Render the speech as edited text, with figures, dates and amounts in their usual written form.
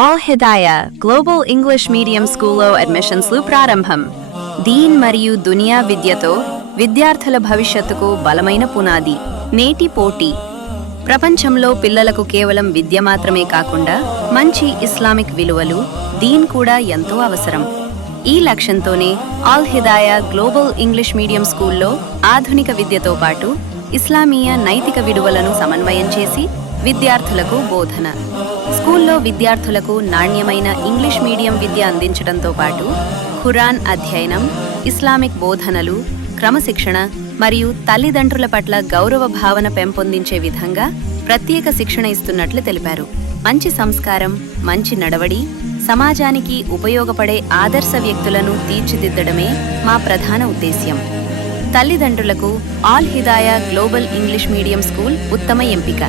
All Hidaya Global English medium స్కూల్లో అడ్మిషన్స్లు ప్రారంభం. దీన్ మరియు దునియా విద్యతో విద్యార్థుల భవిష్యత్తుకు బలమైన పునాది. నేటి పోటీ. ప్రపంచంలో పిల్లలకు కేవలం విద్య మాత్రమే కాకుండా మంచి ఇస్లామిక్ విలువలు, దీన్ కూడా ఎంతో అవసరం. ఈ లక్ష్యంతోనే all Hidaya Global English medium స్కూల్లో ఆధునిక విద్యతో పాటు ఇస్లామీయ నైతిక విలువలను సమన్వయం చేసి విద్యార్థులకు బోధన. స్కూల్లో విద్యార్థులకు నాణ్యమైన ఇంగ్లీష్ మీడియం విద్య అందించడంతో పాటు ఖురాన్ అధ్యయనం, ఇస్లామిక్ బోధనలు, క్రమశిక్షణ మరియు తల్లిదండ్రుల పట్ల గౌరవ భావన పెంపొందించే విధంగా ప్రత్యేక శిక్షణ ఇస్తున్నట్లు తెలిపారు. మంచి సంస్కారం, మంచి నడవడి, సమాజానికి ఉపయోగపడే ఆదర్శ వ్యక్తులను తీర్చిదిద్దడమే మా ప్రధాన ఉద్దేశ్యం. తల్లిదండ్రులకు Al Hidaya Global English Medium School ఉత్తమ ఎంపిక.